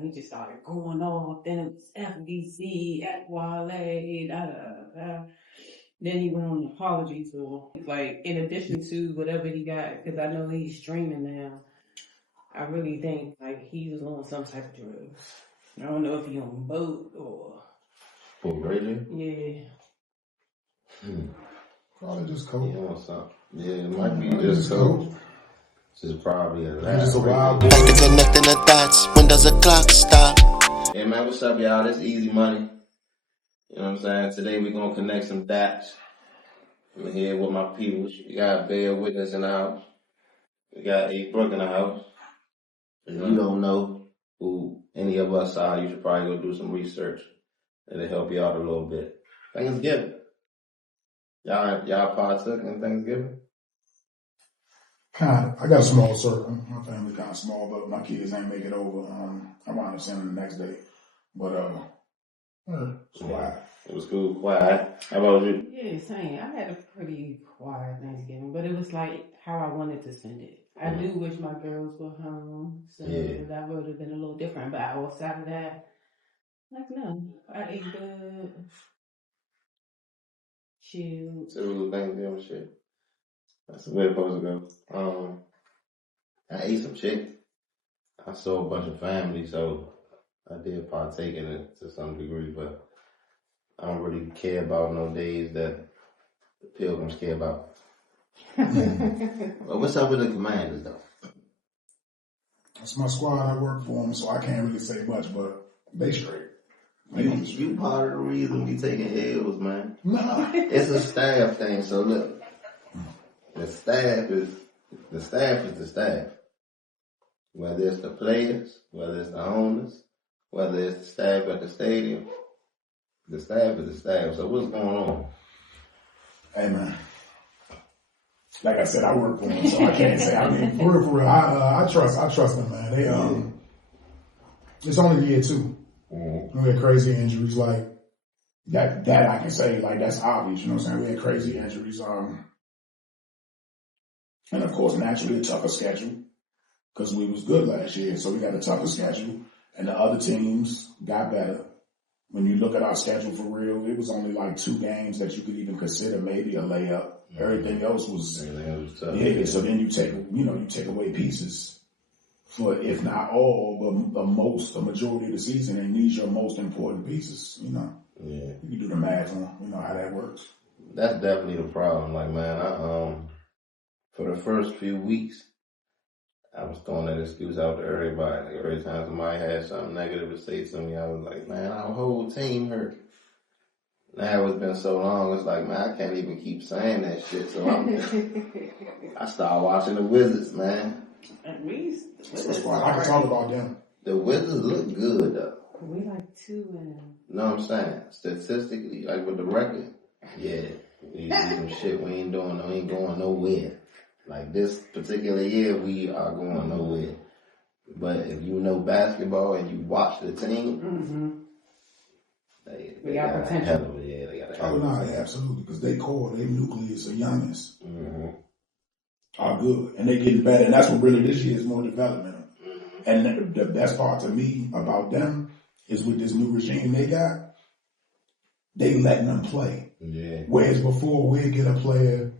and he just started going off. Then it was FBC, Wale, da da da. Then he went on an apology tour. Like, in addition to whatever he got, because I know he's streaming now, I really think, like, he was on some type of drugs. I don't know if he on boat or... For really? Yeah. Probably just coke. Yeah, something. Yeah, it might be just coke. This is probably a lot. Just a wild boy. Connecting the dots. When does the clock stop? Hey man, what's up, y'all? This Eezy Money. You know what I'm saying? Today we're gonna connect some dots. I'm here with my people. We got Bear Witnez in the house. We got Brooke in the house. If you don't know who any of us are, you should probably go do some research. It'll help you out a little bit. Thanksgiving. Y'all partook in Thanksgiving? Kind of. I got a small circle. My family kind of small, but my kids ain't make it over. I wound up seeing them the next day. But, it's quiet. It was cool, quiet. How about you? Yeah, same. I had a pretty quiet Thanksgiving, but it was like how I wanted to spend it. I do wish my girls were home, so that would have been a little different. But outside of that, like, no, I ate good, chilled. Typical Thanksgiving shit. That's the way it's supposed to go. I ate some shit. I saw a bunch of family, so I did partake in it to some degree, but I don't really care about no days that the pilgrims care about. But what's up with the commanders, though? That's my squad. I work for them, so I can't really say much, but they straight. You part of the reason we taking L's, man. Nah. It's a staff thing, so look. The staff is the staff. Whether it's the players, whether it's the owners, whether it's the staff at the stadium, the staff is the staff. So what's going on? Hey, man. Like I said, I work for them, so I can't say. I mean, for real, I trust them, man. They it's only year 2. Mm-hmm. We had crazy injuries, like that I can say, like, that's obvious. You know what I'm saying? We had crazy injuries, and of course, naturally, a tougher schedule because we was good last year, so we got a tougher schedule, and the other teams got better. When you look at our schedule for real, it was only like 2 games that you could even consider maybe a layup. Everything else was tough. Yeah. So then you take away pieces for, if not all, but a majority of the season, and these are your most important pieces. You know. Yeah. You can do the math on how that works. That's definitely the problem. Like, man, for the first few weeks, I was throwing that excuse out to everybody. Like, every time somebody had something negative to say to me, I was like, man, our whole team hurt. Now it's been so long, it's like, man, I can't even keep saying that shit. So I started watching the Wizards, man. At least. I can talk about them. The Wizards look good, though. We like 2 and... Know what I'm saying? Statistically, like with the record, yeah, we do some shit we ain't going nowhere. Like this particular year, we are going nowhere. But if you know basketball and you watch the team, they got potential. They got a hell of a absolutely, because they core, they nucleus of youngest are good, and they getting better, and that's what really this year is more developmental. And the best part to me about them is with this new regime they got, they letting them play. Yeah. Whereas before we'd get a player,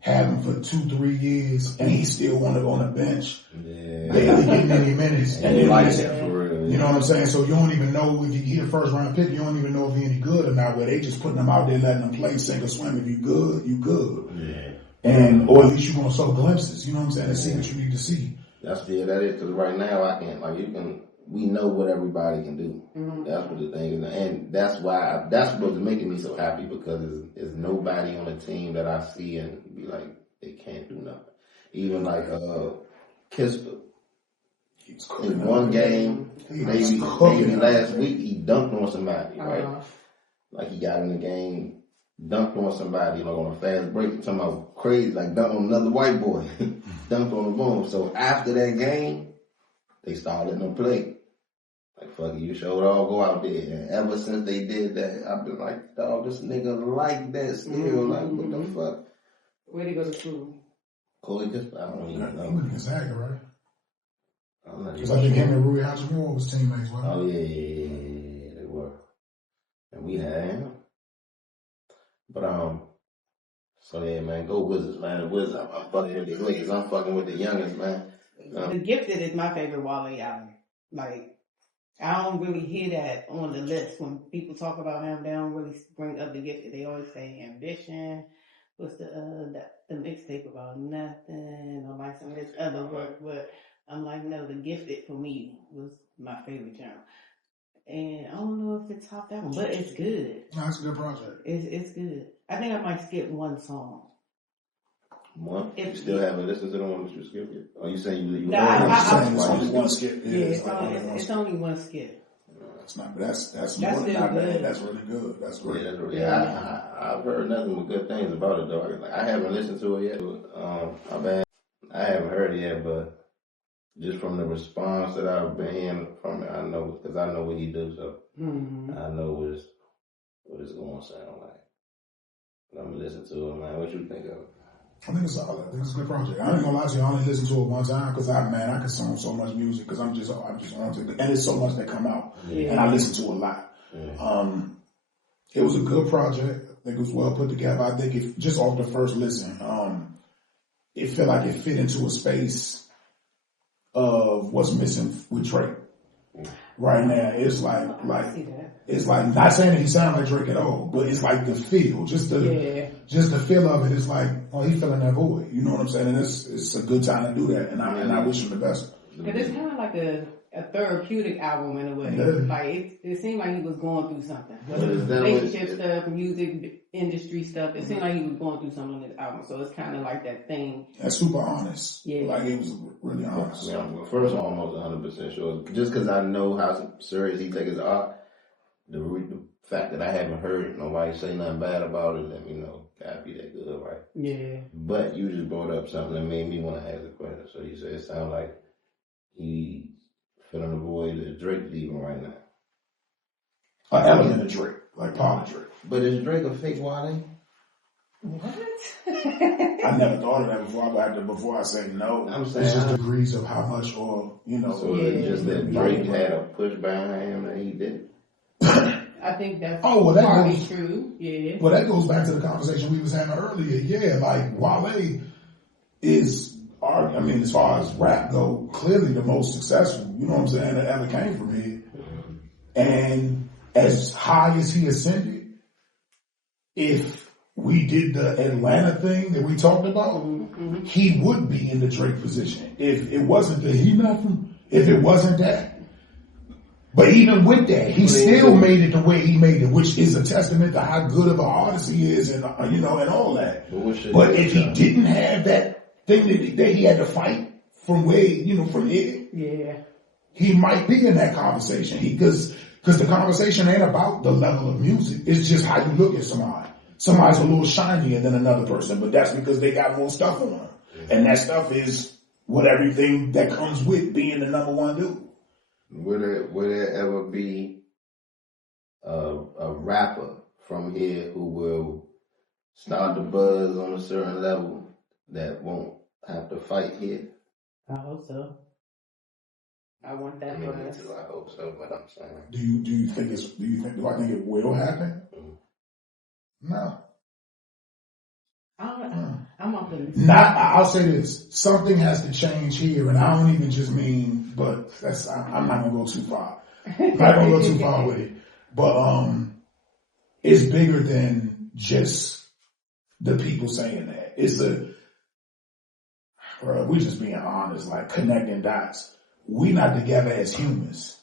have him for 2-3 years, and he still want to go on the bench. Yeah. Barely getting any minutes. And they like that for real. You know what I'm saying? So you don't even know if he a first round pick. You don't even know if he any good or not. Where they just putting him out there, letting him play, sink or swim. If you good, you good. Yeah. And or at least you gonna show glimpses. You know what I'm saying? And see what you need to see. That is. Because right now I can't. We know what everybody can do. That's what the thing is, and that's what's making me so happy, because there's nobody on the team that I see and be like, they can't do nothing. Even like Kisper. In one game, maybe last week, he dunked on somebody, right? Like he got in the game, dunked on somebody, on a fast break, talking about crazy, like dunked on another white boy, dunked on the boom. So after that game, they started letting him play. Like, fuck it, you showed all, go out there. And ever since they did that, I've been like, dog, this nigga like that still. Like, what the fuck? Where'd he go to school? Corey, I don't even know. He went to Gonzaga, right? Because I think him and Rui Hachimura was teammates, wasn't Oh, yeah, they were. And we had him. But, so yeah, man, go Wizards, man. The Wizards, I'm fucking with the Lakers. I'm fucking with the youngest, man. The Gifted is my favorite Wale album. Like, I don't really hear that on the list. When people talk about him, they don't really bring up The Gifted. They always say Ambition. What's the mixtape about nothing, or like some of this other work, but I'm like, no, The Gifted for me was my favorite genre. And I don't know if it topped that one, but it's good. No, it's a good project. It's good. I think I might skip one song. One? You still haven't listened to the one that you skipped yet? Oh, you saying you No, it's only one skip. Yeah, it's only one skip. It's not, but that's more still than not good. bad. That's really good. That's great. Yeah, that's really, I've heard nothing but good things about it, though. Like, I haven't listened to it yet, but I haven't heard it yet, but just from the response that I've been hearing from it, I know, because I know what he do, so I know what it's going to sound like. But I'm going to listen to it, man. What you think of it? I think it's solid. I think it's a good project. I ain't gonna lie to you, I only listened to it one time because I consume so much music because I'm just on to it. And it's so much that come out. Yeah. And I listen to a lot. Yeah. It was a good project. I think it was well put together. I think it just off the first listen, it felt like it fit into a space of what's missing with Drake. Right now, it's like it's like, not saying that he sounds like Drake at all, but it's like the feel, just the feel of it is like, oh, he's filling that void. You know what I'm saying? And it's a good time to do that, and I wish him the best. Because it's kind of like a therapeutic album in a way. Yeah. Like it seemed like he was going through something. Relationship stuff, music industry stuff. It seemed like he was going through something on this album. So it's kind of like that thing. That's super honest. Yeah. Like it was really honest. Yeah, first I'm almost 100% sure. Just because I know how serious he takes his art, the fact that I haven't heard nobody say nothing bad about it, let me know. Gotta be that good, right? Yeah. But you just brought up something that made me want to ask a question. So you said it sounds like he filling the void that Drake's leaving right now. An element of Drake, like part of Drake. But is Drake a fake Wale? What? I never thought of that before I say no. I'm saying it's just degrees of how much, or you know. So it's just that Drake had a push behind him and he didn't. I think that's partly true. Yeah. Well, that goes back to the conversation we was having earlier. Yeah, like Wale is, I mean, as far as rap go, clearly the most successful. You know what I'm saying? That ever came from here. And as high as he ascended, if we did the Atlanta thing that we talked about, he would be in the Drake position. If it wasn't if it wasn't that. But even with that, he still made it the way he made it, which is a testament to how good of an artist he is, and and all that. But if he didn't have that thing that he had to fight from from here, he might be in that conversation. Because the conversation ain't about the level of music; it's just how you look at somebody. Somebody's a little shinier than another person, but that's because they got more stuff on them, and that stuff is everything that comes with being the number one dude. Will there ever be a rapper from here who will start the buzz on a certain level that won't have to fight here? I hope so. I want that for us. I hope so, but I'm saying. Do I think it will happen? No. I'm optimistic. I'll say this. Something has to change here, and I don't even just mean, but I'm not gonna go too far. I'm not gonna go too far with it. But it's bigger than just the people saying that. It's we're just being honest, like connecting dots. We not together as humans.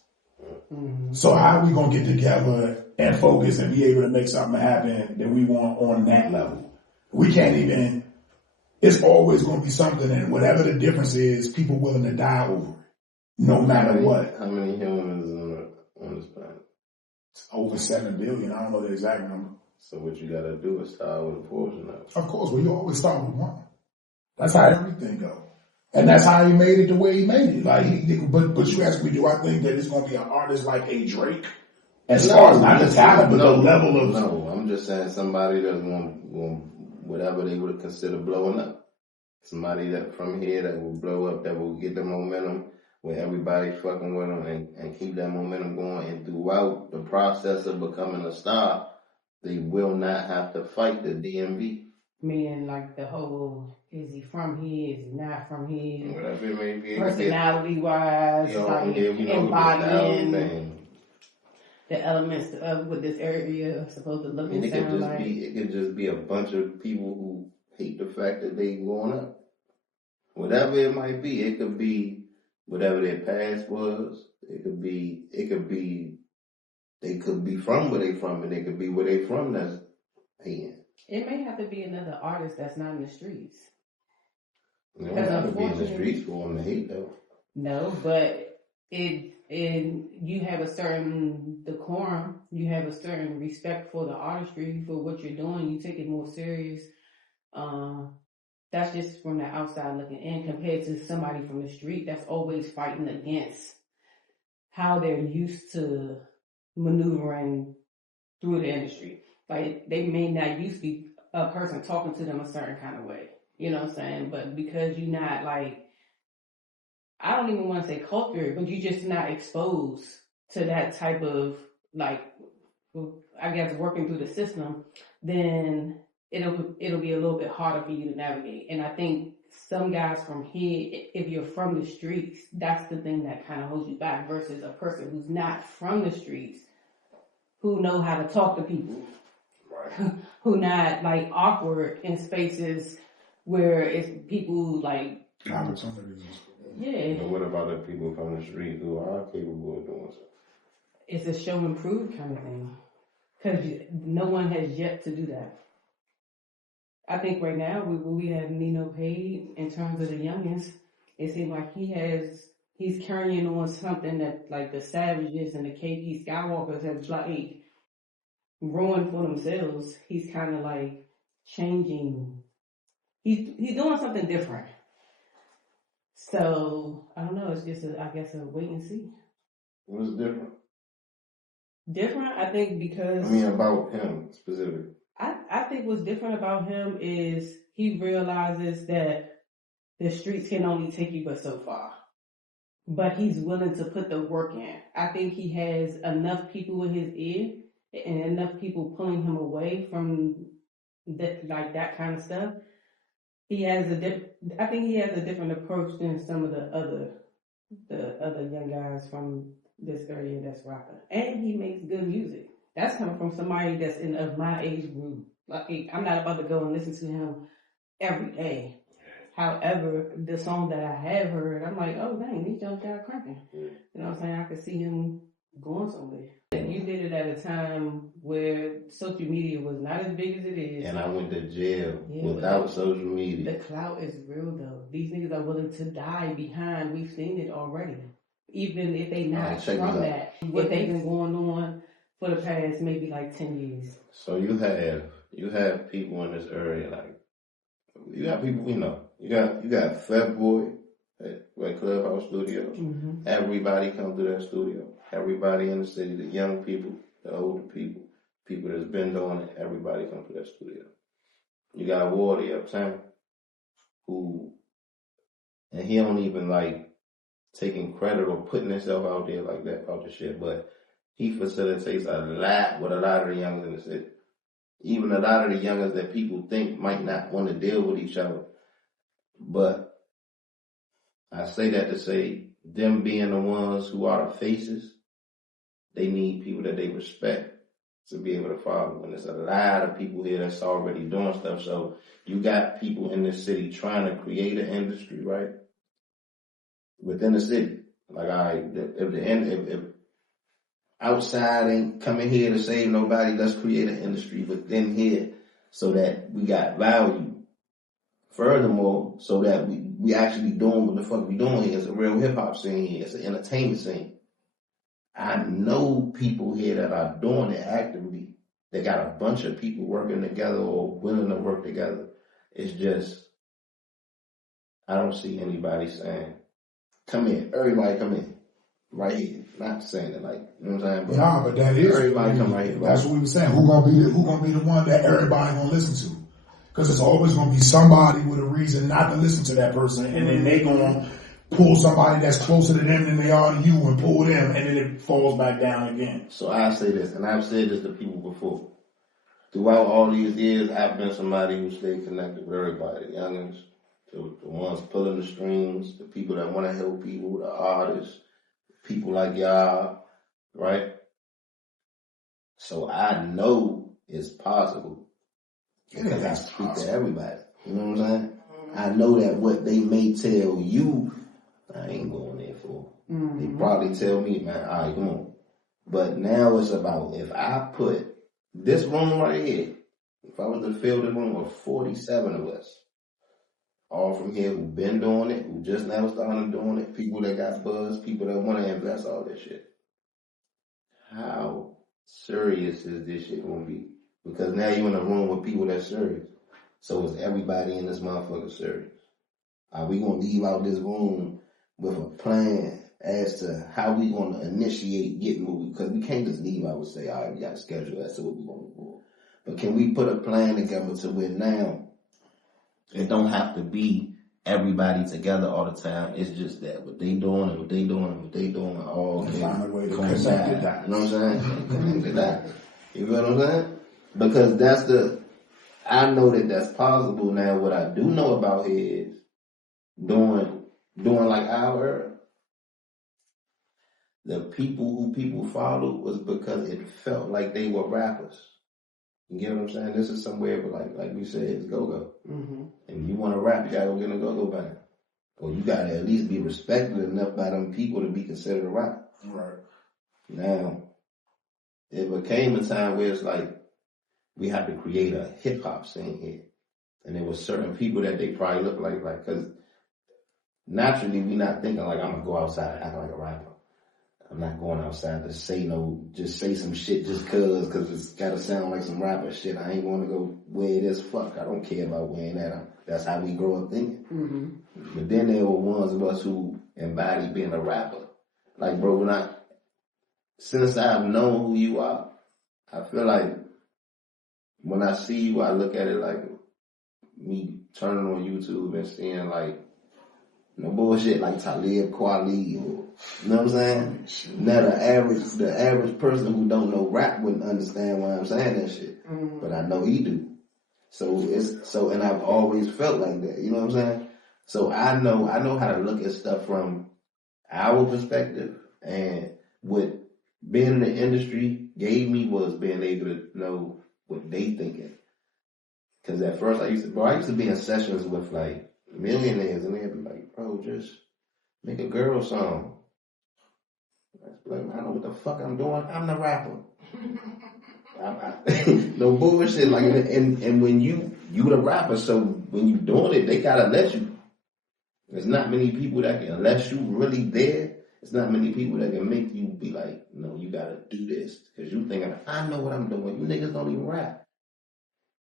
So how are we gonna get together and focus and be able to make something happen that we want on that level? We can't even. It's always going to be something, and whatever the difference is, people willing to die over it, no matter what. How many humans on this planet? It's over 7 billion. I don't know the exact number. So what you got to do is start with a portion of it. Of course, well, you always start with one. That's how everything goes. And that's how he made it the way he made it. Like, but you ask me, do I think that it's going to be an artist like a Drake? As far as not the talent, but the level of. No, I'm just saying somebody that's going whatever they would consider blowing up. Somebody that from here that will blow up, that will get the momentum where everybody's fucking with them and keep that momentum going. And throughout the process of becoming a star, they will not have to fight the DMV. Meaning like the whole, is he from here, is he not from here? Whatever it may be. Personality wise, like embodying the elements of what this area is supposed to look and sound like. It could just be a bunch of people who hate the fact that they growing up. Whatever it might be, it could be whatever their past was. It could be they could be from where they from, and they could be where they from that's hating. It may have to be another artist that's not in the streets. It don't have to be in the streets for them to hate though. No, but you have a certain decorum, you have a certain respect for the artistry, for what you're doing, you take it more serious. That's just from the outside looking in compared to somebody from the street that's always fighting against how they're used to maneuvering through the industry. Like, they may not used to be a person talking to them a certain kind of way. You know what I'm saying? But because you're not like, I don't even want to say culture, but you're just not exposed to that type of, like, I guess, working through the system, then it'll be a little bit harder for you to navigate. And I think some guys from here, if you're from the streets, that's the thing that kind of holds you back versus a person who's not from the streets, who know how to talk to people, right. Who not like awkward in spaces where it's people like opportunities. Yeah. But what about the people from the street who are capable of doing so? It's a show and prove kind of thing, because no one has yet to do that. I think right now we have Nino paid in terms of the youngins. It seems like he's carrying on something that like the Savages and the KP Skywalkers have like ruined for themselves. He's kind of like changing. He's doing something different. So I don't know. It's just I guess a wait and see. What's different? Different, I think, because about him specifically. I think what's different about him is he realizes that the streets can only take you but so far. But he's willing to put the work in. I think he has enough people in his ear and enough people pulling him away from that kind of stuff. I think he has a different approach than some of the other young guys from this area that's rapping. And he makes good music. That's coming from somebody that's of my age group. Like, I'm not about to go and listen to him every day. However, the song that I have heard, I'm like, oh dang, these young guys cranking. You know what I'm saying? I could see him going somewhere. You did it at a time where social media was not as big as it is. And I went to jail without social media. The clout is real though. These niggas are willing to die behind. We've seen it already. Even if they not from that. What they've been going on for the past maybe like 10 years. So you have people in this area, like, you got people we know. You got Fat Boy at Clubhouse Studios. Mm-hmm. Everybody come to that studio. Everybody in the city, the young people, the older people, people that's been doing it, everybody come to that studio. You got Wardy uptown, and he don't even like taking credit or putting himself out there like that about the shit, but he facilitates a lot with a lot of the youngers in the city. Even a lot of the youngers that people think might not want to deal with each other. But I say that to say, them being the ones who are the faces, they need people that they respect to be able to follow. And there's a lot of people here that's already doing stuff. So you got people in this city trying to create an industry, right? Within the city. Like, all right, if outside ain't coming here to save nobody, let's create an industry within here so that we got value. Furthermore, so that we actually doing what the fuck we doing here. It's a real hip hop scene here. It's an entertainment scene. I know people here that are doing it actively. They got a bunch of people working together or willing to work together. It's just, I don't see anybody saying, come in, everybody come in. Right here. Not saying it like, you know what I'm saying? But that is everybody come right here. That's what we were saying. Who gonna be the one that everybody gonna listen to? Because it's always gonna be somebody with a reason not to listen to that person, and then they gonna pull somebody that's closer to them than they are to you and pull them, and then it falls back down again. So I say this, and I've said this to people before. Throughout all these years, I've been somebody who stayed connected with everybody, the youngins, the ones pulling the strings, the people that want to help people, the artists, people like y'all, right? So I know it's possible because I speak to everybody. You know what I'm saying? I know that what they may tell you, I ain't going there for. They probably tell me, man, all right, come on. But now it's about if I put this room right here, if I was to fill the room with 47 of us, all from here who've been doing it, who just now started doing it, people that got buzz, people that want to invest all this shit. How serious is this shit gonna be? Because now you're in a room with people that's serious. So is everybody in this motherfucker serious? Are we gonna leave out this room with a plan as to how we gonna initiate getting moving? Because we can't just leave out and say, all right, we got a schedule, that's what we're gonna do. But can we put a plan together to where now it don't have to be everybody together all the time. It's just that what they doing and what they doing and what they doing all can find a way to coincide. connect the dots. You know what I'm saying? Connect the dots. You know what I'm saying? Because I know that that's possible now. What I do know about here is doing like our era. The people who people followed was because it felt like they were rappers. You get what I'm saying? This is somewhere, but like we said, it's go-go. And you want to rap, you gotta go get a go-go band. Or you gotta at least be respected enough by them people to be considered a rapper. Right. Now, it became a time where it's like, we have to create a hip-hop scene here. And there were certain people that they probably look like, cause naturally we not thinking like, I'm gonna go outside and act like a rapper. I'm not going outside to just say some shit just cause it's gotta sound like some rapper shit. I ain't gonna go wear this fuck. I don't care about wearing that. That's how we grow up thinking. But then there were ones of us who embody being a rapper. Like, bro, since I've known who you are, I feel like when I see you, I look at it like me turning on YouTube and seeing like, no bullshit like Talib Kweli or, you know what I'm saying? Now the average person who don't know rap wouldn't understand why I'm saying that shit. But I know he do. And I've always felt like that, you know what I'm saying? So I know how to look at stuff from our perspective, and what being in the industry gave me was being able to know what they thinking. Cause at first I used to be in sessions with like millionaires, and they'd be like, bro, just make a girl song. Like, I know what the fuck I'm doing. I'm the rapper. No bullshit. Like, and when you the rapper, so when you doing it, they gotta let you. There's not many people that can, unless you really there, it's not many people that can make you be like, no, you gotta do this. Cause you thinking, I know what I'm doing. You niggas don't even rap.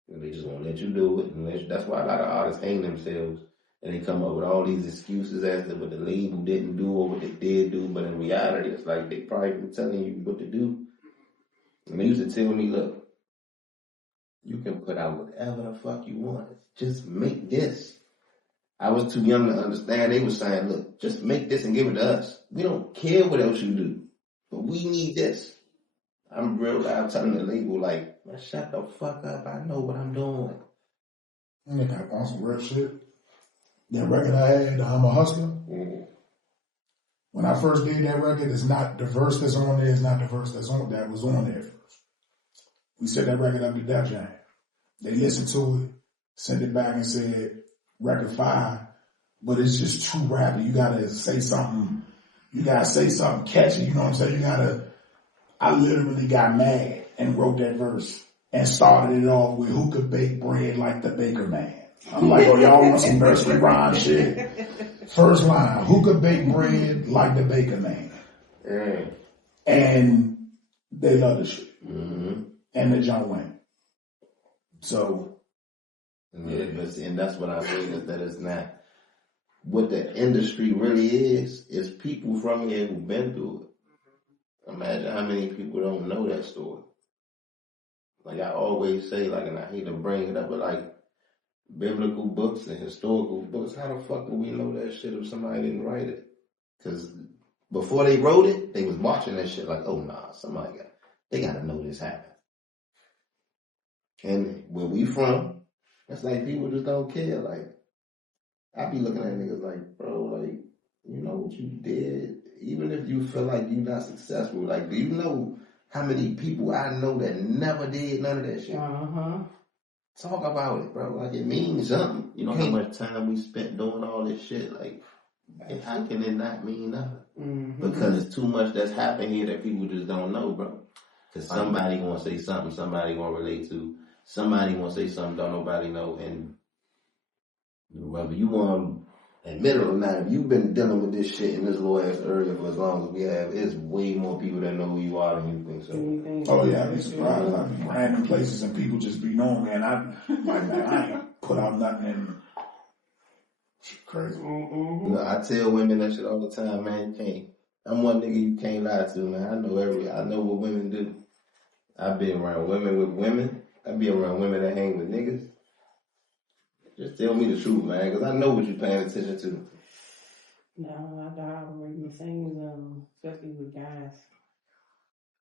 And they just won't let you do it. And that's why a lot of artists hang themselves. And they come up with all these excuses as to what the label didn't do or what they did do. But in reality, it's like they probably been telling you what to do. And they used to tell me, look, you can put out whatever the fuck you want. Just make this. I was too young to understand. They were saying, look, just make this and give it to us. We don't care what else you do. But we need this. I'm real loud telling the label, like, man, shut the fuck up. I know what I'm doing. And they got on some real shit. That record I had, I'm a Hustler. When I first did that record, it's not the verse that's on there, it's not the verse that was on there first. We set that record up to Def Jam. They listened to it, sent it back and said, record fine, but it's just too rapid. You gotta say something catchy, you know what I'm saying? I literally got mad and wrote that verse and started it off with, who could bake bread like the baker man? I'm like, oh, y'all want some nursery rhyme shit? First line, who could bake bread like the baker man? Yeah. And they love the shit. And the jump went. So. Yeah, and that's what I mean, is that it's not what the industry really is people from here who've been through it. Imagine how many people don't know that story. Like I always say, like, and I hate to bring it up, but like, biblical books and historical books. How the fuck would we know that shit if somebody didn't write it? Because before they wrote it, they was watching that shit like, oh nah, they gotta know this happened. And where we from, it's like people just don't care. Like, I be looking at niggas like, bro, like, you know what you did? Even if you feel like you're not successful, like, do you know how many people I know that never did none of that shit? Talk about it, bro. Like, it means something. You know how much time we spent doing all this shit? Like, and how can it not mean nothing? Because it's too much that's happened here that people just don't know, bro. Because somebody gonna say something, somebody gonna relate to, somebody gonna say something don't nobody know, and whether you want to admit it or not, if you've been dealing with this shit in this little ass area for as long as we have, it's way more people that know who you are than you think so. Oh yeah, I'd be surprised. I'd be random places and people just be knowing, man. I ain't put out nothing in crazy. Look, I tell women that shit all the time, man. I'm one nigga you can't lie to, man. I know what women do. I've been around women with women. I be around women that hang with niggas. Just tell me the truth, man, because I know what you're paying attention to. No, I operate the same, especially with guys.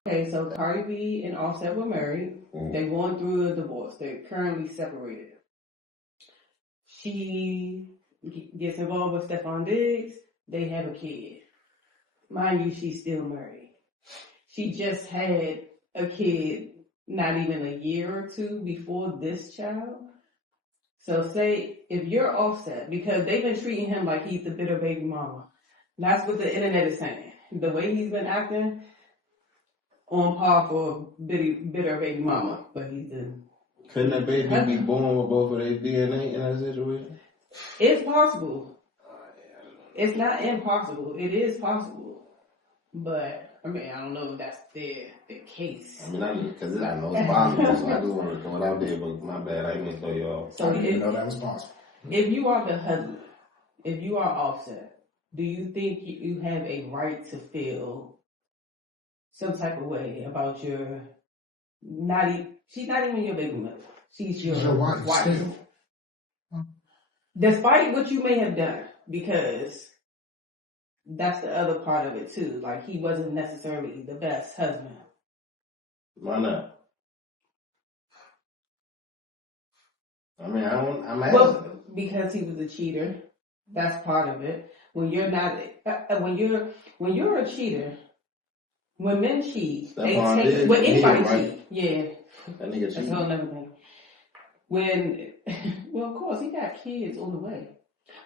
Okay, so Cardi B and Offset were married. They're going through a divorce. They're currently separated. She gets involved with Stephon Diggs. They have a kid. Mind you, she's still married. She just had a kid not even a year or two before this child. So say if you're Offset, because they've been treating him like he's the bitter baby mama. That's what the internet is saying. The way he's been acting, on par for bitter baby mama, but he's the... Couldn't that baby be born with both of their DNA in that situation? It's possible. It's not impossible. It is possible. But, I mean, I don't know if that's the case. I mean, because I know it's possible, so I just want to throw it out there, but my bad, I didn't throw y'all. So I didn't know that was possible. If you are the husband, if you are Offset, do you think you have a right to feel some type of way about your she's not even your baby mother. She's your wife. Still. Despite what you may have done, because that's the other part of it too. Like, he wasn't necessarily the best husband. Why not? I mean, I'm asking. Well, because he was a cheater. That's part of it. When you're not, when you're a cheater, when men cheat, they take, when anybody cheat, yeah. That nigga cheat. That's a whole other thing. Well, of course, he got kids on the way.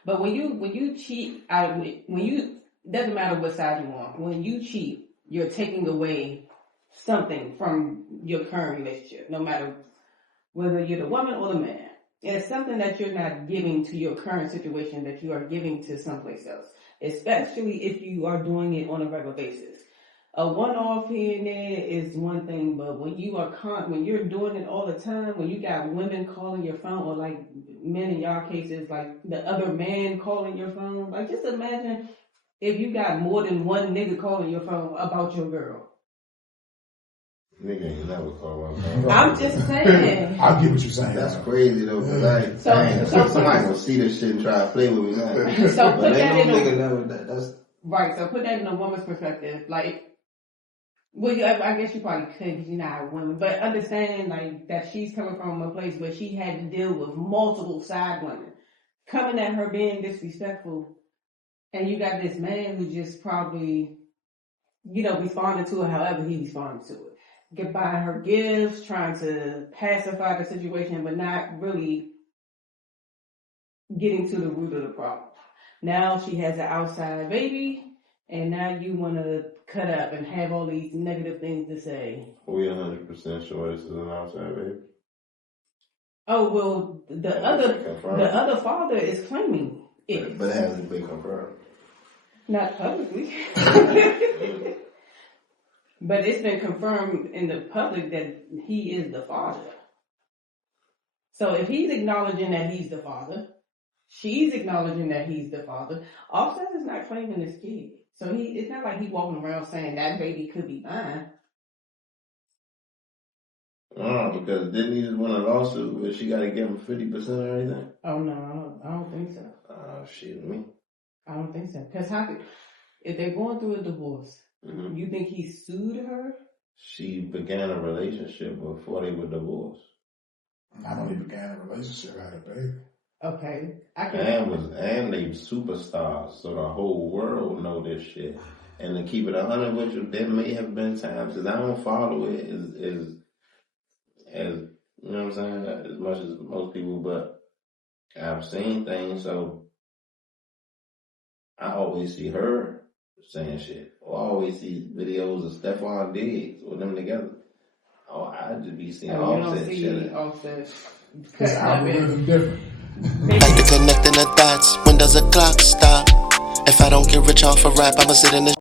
But when you cheat, doesn't matter what side you're on. When you cheat, you're taking away something from your current relationship, no matter whether you're the woman or the man. And it's something that you're not giving to your current situation that you are giving to someplace else, especially if you are doing it on a regular basis. A one-off here and there is one thing, but when you're doing it all the time, when you got women calling your phone, or like men in y'all cases, like the other man calling your phone, like just imagine if you got more than one nigga calling your phone about your girl. Nigga ain't never call my phone. I'm just saying. I get what you're saying. That's crazy though, because somebody gonna see this shit and try to play with me now. So put that in right. So put that in a woman's perspective, like. Well, I guess you probably could because you're not a woman, but understanding like that she's coming from a place where she had to deal with multiple side women coming at her being disrespectful, and you got this man who just probably, responded to it however he responded to it. Get by her gifts, trying to pacify the situation, but not really getting to the root of the problem. Now she has an outside baby. And now you want to cut up and have all these negative things to say. We 100% sure this is an outside baby. Oh, well, the other father is claiming it. But it hasn't been confirmed. Not publicly. But it's been confirmed in the public that he is the father. So if he's acknowledging that he's the father, she's acknowledging that he's the father, Offset is not claiming this kid. So it's not like he's walking around saying that baby could be mine. Because didn't he just win a lawsuit where she got to give him 50% of everything? Oh no, I don't think so. Oh shit, me. I don't think so. Because if they're going through a divorce, you think he sued her? She began a relationship before they were divorced. Not only began a relationship, had a baby. Okay, And they superstars, so the whole world know this shit. And to keep it 100 with you, there may have been times, because I don't follow it as you know what I'm saying, as much as most people, but I've seen things, so I always see her saying shit. Or I always see videos of Stephon Diggs with them together. Oh, I just be seeing Offset shit. Offset. His algorithm different. Back to connecting the dots. When does the clock stop? If I don't get rich off a rap, I'ma sit in the